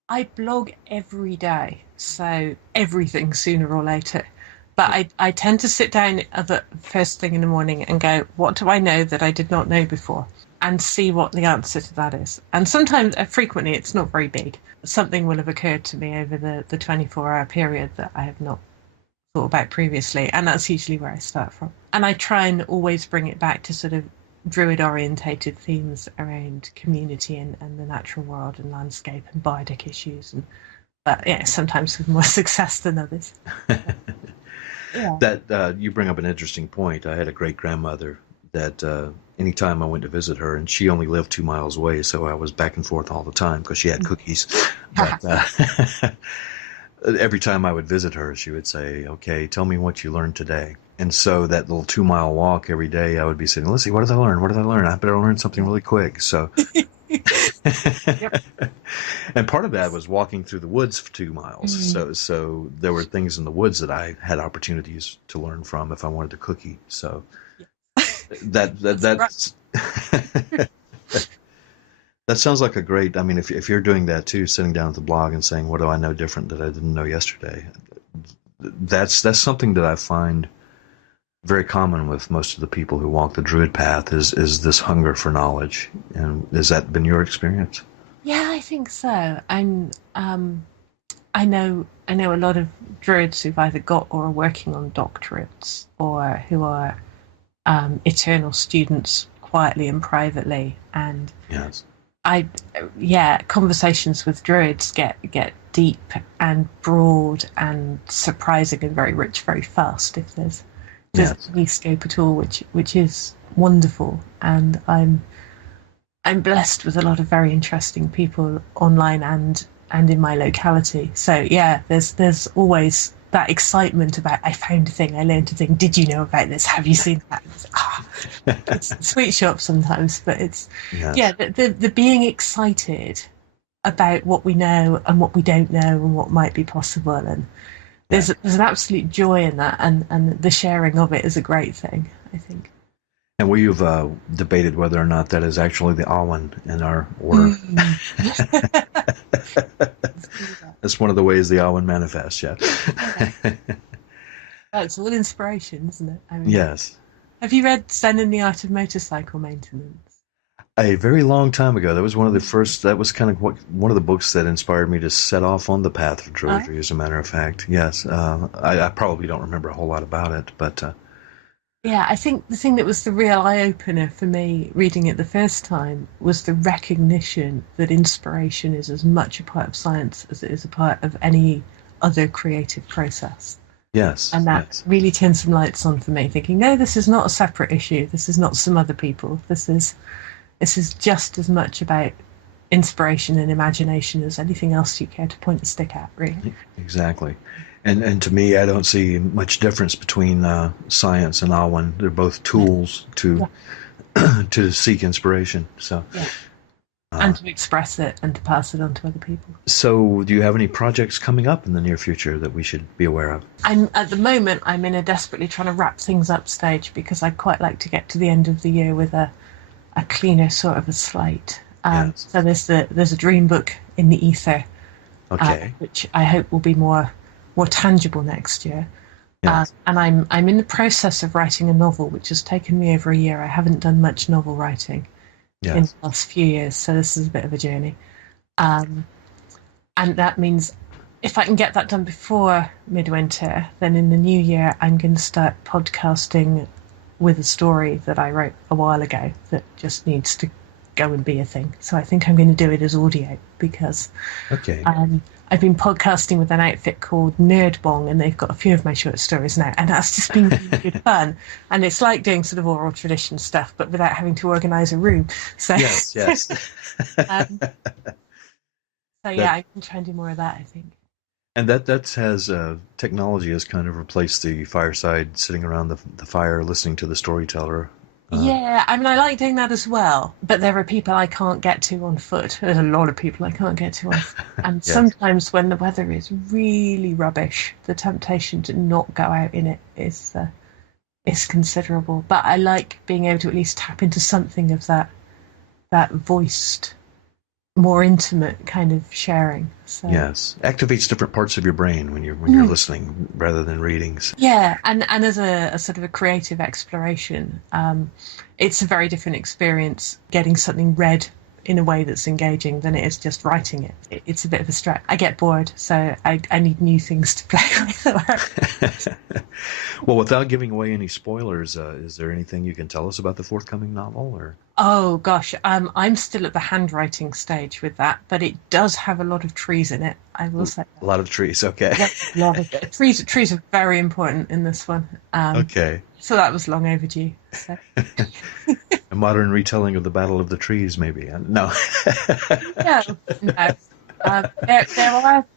I blog every day, so everything sooner or later. But I tend to sit down at the first thing in the morning and go, what do I know that I did not know before? And see what the answer to that is. And sometimes, frequently, it's not very big. Something will have occurred to me over the 24-hour period that I have not thought about previously. And that's usually where I start from. And I try and always bring it back to sort of druid-orientated themes around community and the natural world and landscape and bardic issues. But sometimes with more success than others. That you bring up an interesting point. I had a great-grandmother that anytime I went to visit her, and she only lived 2 miles away, so I was back and forth all the time because she had cookies. But every time I would visit her, she would say, okay, tell me what you learned today. And so that little 2-mile walk every day, I would be saying, let's see, what did I learn? What did I learn? I better learn something really quick. So, and part of that was walking through the woods for 2 miles. So there were things in the woods that I had opportunities to learn from if I wanted a cookie. So that's that sounds like a great. I mean, if you're doing that too, sitting down at the blog and saying, what do I know different that I didn't know yesterday? That's something that I find very common with most of the people who walk the druid path is this hunger for knowledge. And has that been your experience? Yeah, I think so. I know a lot of druids who've either got or are working on doctorates, or who are eternal students quietly and privately. And conversations with druids get deep and broad and surprising and very rich very fast if there's any scope at all, which is wonderful. And I'm blessed with a lot of very interesting people online and in my locality. So there's always that excitement about, I found a thing, I learned a thing, did you know about this, have you seen that? It's a sweet shop sometimes, but it's the being excited about what we know and what we don't know and what might be possible, and there's an absolute joy in that, and the sharing of it is a great thing, I think. And we've debated whether or not that is actually the Awen in our order. That's one of the ways the Awen manifests, It's all inspiration, isn't it? I mean, yes. Have you read Zen and the Art of Motorcycle Maintenance? A very long time ago. That was one of the first. That was kind of one of the books that inspired me to set off on the path of Druidry. As a matter of fact, yes. I probably don't remember a whole lot about it, but Yeah, I think the thing that was the real eye-opener for me reading it the first time was the recognition that inspiration is as much a part of science as it is a part of any other creative process. yes, And that yes, really turned some lights on for me, thinking, no, this is not a separate issue. This is not some other people. This is just as much about inspiration and imagination as anything else you care to point a stick at, really. exactly. And to me, I don't see much difference between science and Awen. They're both tools to to seek inspiration. So, Yeah. And to express it and to pass it on to other people. So, do you have any projects coming up in the near future that we should be aware of? At the moment, I'm in a desperately trying to wrap things up stage because I'd quite like to get to the end of the year with a cleaner sort of a slate. Yes. So there's a dream book in the ether, Okay. which I hope will be more tangible next year. Yes. And I'm in the process of writing a novel, which has taken me over a year. I haven't done much novel writing in Yes. the last few years, so this is a bit of a journey. And that means if I can get that done before midwinter, then in the new year I'm going to start podcasting with a story that I wrote a while ago that just needs to go and be a thing. So I think I'm going to do it as audio because Okay. I've been podcasting with an outfit called Nerdbong, and they've got a few of my short stories now, and that's just been really good fun. And it's like doing sort of oral tradition stuff, but without having to organise a room. So Yes. Yes. so yeah, I can try and do more of that, I think. And that has technology has kind of replaced the fireside, sitting around the fire, listening to the storyteller. Yeah, I mean, I like doing that as well, but there are people I can't get to on foot. There's a lot of people I can't get to on foot. And Yes. sometimes when the weather is really rubbish, the temptation to not go out in it is considerable. But I like being able to at least tap into something of that voiced, more intimate kind of sharing. So. Yes, activates different parts of your brain when you're listening rather than reading. Yeah, and as a sort of a creative exploration, it's a very different experience getting something read in a way that's engaging than it is just writing it. It's a bit of a stretch. I get bored, so I need new things to play with. Well, without giving away any spoilers, is there anything you can tell us about the forthcoming novel? Or Oh gosh, I'm still at the handwriting stage with that, but it does have a lot of trees in it. I will say that. a lot of trees? Okay. Yeah, a lot of trees. Trees are very important in this one. Okay. So that was long overdue. So. A modern retelling of the Battle of the Trees, maybe? No. No.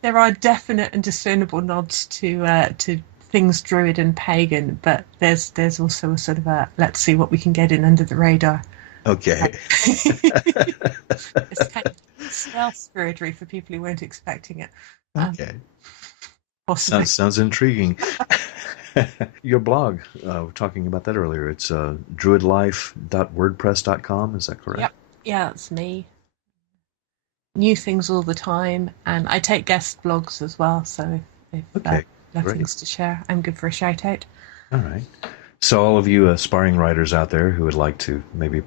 There are definite and discernible nods to things Druid and Pagan, but there's also a sort of a let's see what we can get in under the radar. Okay. It's kind of stealth Druidry for people who weren't expecting it. Okay. Possibly. Sounds intriguing. Your blog, we were talking about that earlier. It's druidlife.wordpress.com. Is that correct? Yep. Yeah, that's me. New things all the time, and I take guest blogs as well. So if Okay, nothing's to share, I'm good for a shout out. All right. So all of you aspiring writers out there who would like to maybe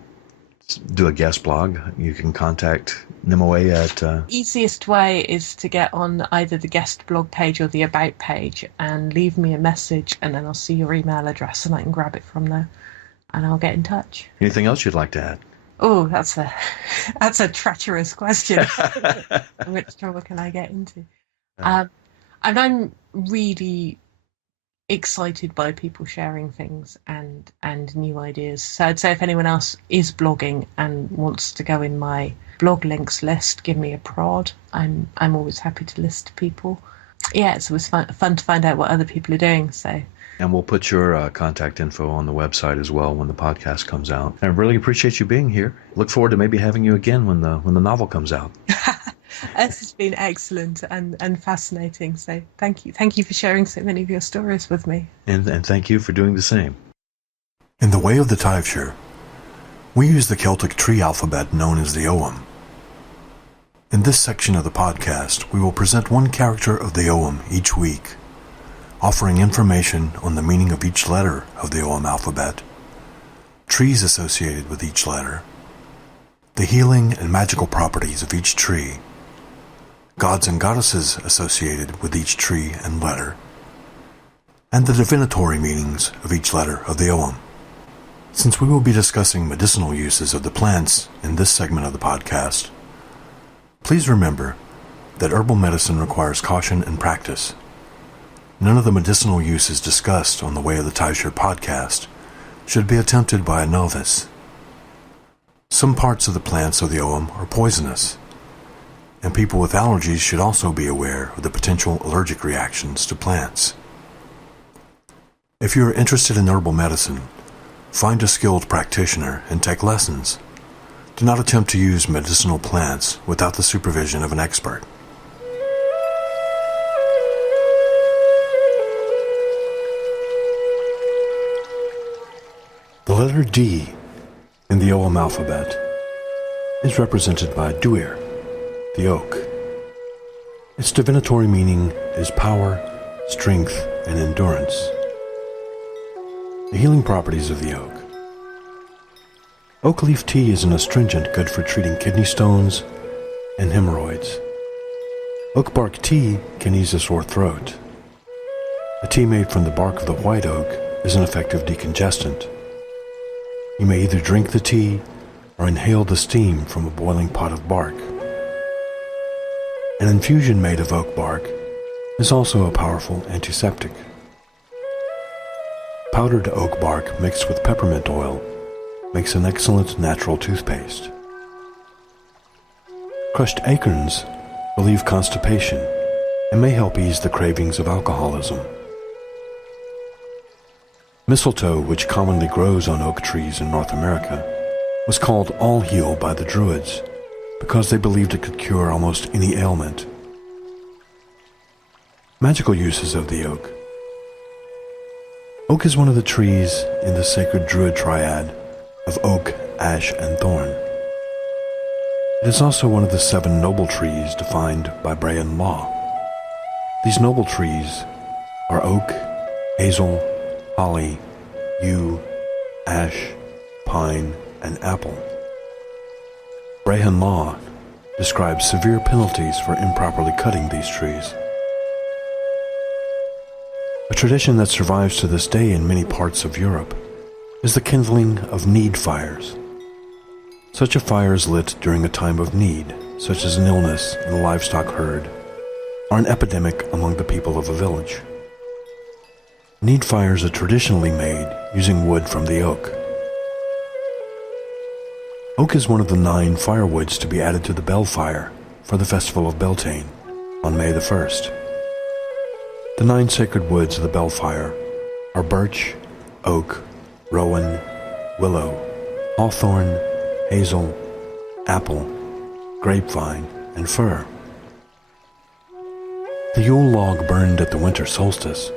do a guest blog, you can contact Nimue at... Easiest way is to get on either the guest blog page or the about page and leave me a message, and then I'll see your email address and I can grab it from there and I'll get in touch. Anything else you'd like to add? Oh, that's a treacherous question. Which trouble can I get into? And I'm really excited by people sharing things and new ideas. So I'd say if anyone else is blogging and wants to go in my blog links list, give me a prod. I'm always happy to list to people. Yeah, it's always fun to find out what other people are doing. So. And we'll put your contact info on the website as well when the podcast comes out. I really appreciate you being here. Look forward to maybe having you again when the novel comes out. This has been excellent and fascinating. So thank you for sharing so many of your stories with me. And thank you for doing the same. In the way of the Taibhsear, we use the Celtic tree alphabet known as the Ogham. In this section of the podcast, we will present one character of the Ogham each week, offering information on the meaning of each letter of the Ogham alphabet, trees associated with each letter, the healing and magical properties of each tree, gods and goddesses associated with each tree and letter, and the divinatory meanings of each letter of the Ogham. Since we will be discussing medicinal uses of the plants in this segment of the podcast, please remember that herbal medicine requires caution and practice. None of the medicinal uses discussed on the Way of the Taibhsear podcast should be attempted by a novice. Some parts of the plants of the Ogham are poisonous, and people with allergies should also be aware of the potential allergic reactions to plants. If you are interested in herbal medicine, find a skilled practitioner and take lessons. Do not attempt to use medicinal plants without the supervision of an expert. The letter D in the Ogham alphabet is represented by Duir, the oak. Its divinatory meaning is power, strength, and endurance. The healing properties of the oak. Oak leaf tea is an astringent good for treating kidney stones and hemorrhoids. Oak bark tea can ease a sore throat. A tea made from the bark of the white oak is an effective decongestant. You may either drink the tea or inhale the steam from a boiling pot of bark. An infusion made of oak bark is also a powerful antiseptic. Powdered oak bark mixed with peppermint oil makes an excellent natural toothpaste. Crushed acorns relieve constipation and may help ease the cravings of alcoholism. Mistletoe, which commonly grows on oak trees in North America, was called all-heal by the Druids because they believed it could cure almost any ailment. Magical uses of the oak. Oak is one of the trees in the sacred Druid triad of oak, ash, and thorn. It is also one of the 7 noble trees defined by Brayan law. These noble trees are oak, hazel, holly, yew, ash, pine, and apple. Brayan law describes severe penalties for improperly cutting these trees. A tradition that survives to this day in many parts of Europe is the kindling of need fires. Such a fire is lit during a time of need, such as an illness in a livestock herd, or an epidemic among the people of a village. Need fires are traditionally made using wood from the oak. Oak is one of the 9 firewoods to be added to the Bell Fire for the Festival of Beltane on May the 1st. The 9 sacred woods of the Bell Fire are birch, oak, rowan, willow, hawthorn, hazel, apple, grapevine, and fir. The Yule log burned at the winter solstice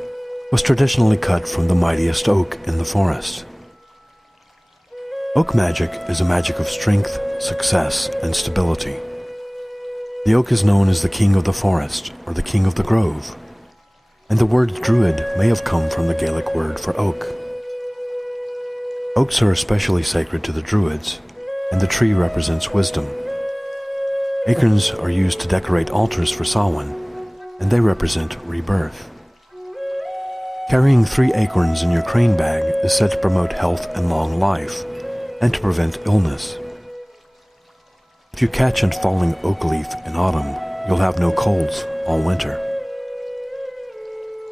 was traditionally cut from the mightiest oak in the forest. Oak magic is a magic of strength, success, and stability. The oak is known as the king of the forest or the king of the grove, and the word druid may have come from the Gaelic word for oak. Oaks are especially sacred to the Druids, and the tree represents wisdom. Acorns are used to decorate altars for Samhain, and they represent rebirth. Carrying 3 acorns in your crane bag is said to promote health and long life, and to prevent illness. If you catch a falling oak leaf in autumn, you'll have no colds all winter.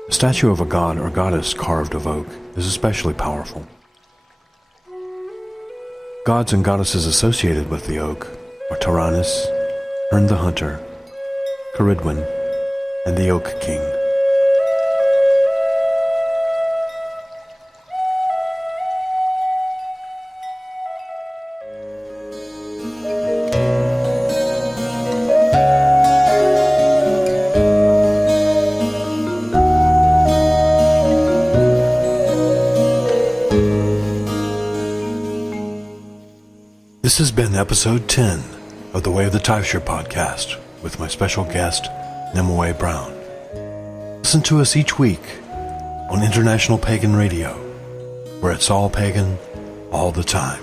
A statue of a god or goddess carved of oak is especially powerful. Gods and goddesses associated with the oak are Taranis, Herne the Hunter, Caridwen, and the Oak King. This has been episode 10 of the Way of the Taibhsear podcast with my special guest, Nimue Brown. Listen to us each week on International Pagan Radio, where it's all pagan all the time.